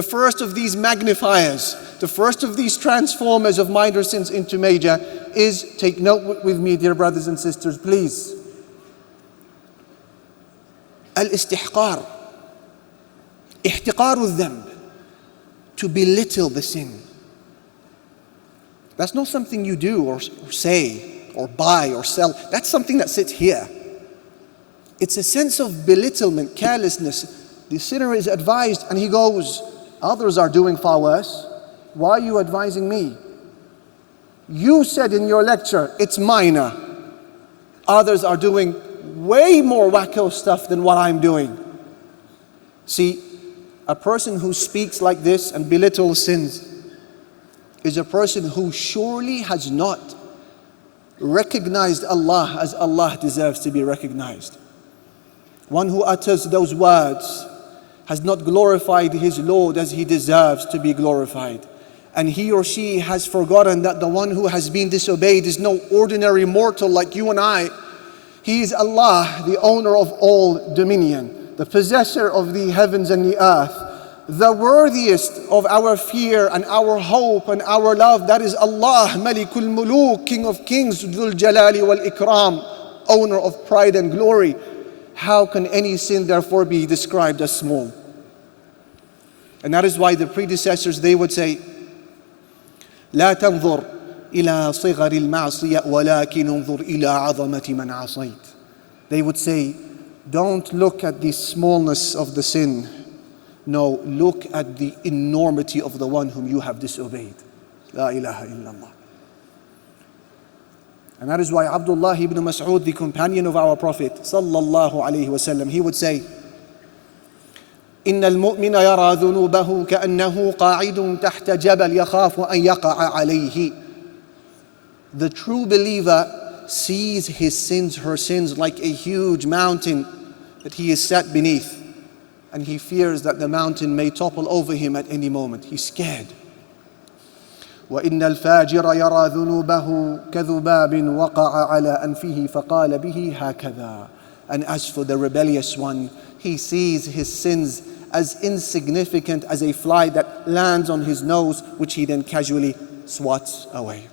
The first of these magnifiers, the first of these transformers of minor sins into major is, take note with me, dear brothers and sisters, please. Al-istihqar. Ihtiqaru al-dhanb. To belittle the sin. That's not something you do or say or buy or sell. That's something that sits here. It's a sense of belittlement, carelessness. The sinner is advised and he goes, others are doing far worse. Why are you advising me? You said in your lecture, it's minor. Others are doing way more wacko stuff than what I'm doing. See, a person who speaks like this and belittles sins is a person who surely has not recognized Allah as Allah deserves to be recognized. One who utters those words has not glorified his Lord as he deserves to be glorified. And he or she has forgotten that the one who has been disobeyed is no ordinary mortal like you and I. He is Allah, the owner of all dominion, the possessor of the heavens and the earth, the worthiest of our fear and our hope and our love. That is Allah, Malikul Muluk, King of Kings, Dhul Jalali wal Ikram, owner of pride and glory. How can any sin therefore be described as small? And that is why the predecessors, they would say, لا تنظر إلى صغر المعصية ولكن انظر إلى عظمة من عصيت. They would say, don't look at the smallness of the sin. No, look at the enormity of the one whom you have disobeyed. La ilaha illallah. And that is why Abdullah ibn Mas'ud, the companion of our Prophet sallallahu alayhi wasallam, he would say, إن المؤمن يرى ذنوبه كأنه قاعد تحت جبل يخاف أن يقع عليه. The true believer sees his sins, her sins, like a huge mountain that he is sat beneath, and he fears that the mountain may topple over him at any moment. He's scared. وإن الفاجر يرى ذنوبه كذباب وقع على أنفه فقال به هكذا. And as for the rebellious one, he sees his sins as insignificant as a fly that lands on his nose, which he then casually swats away.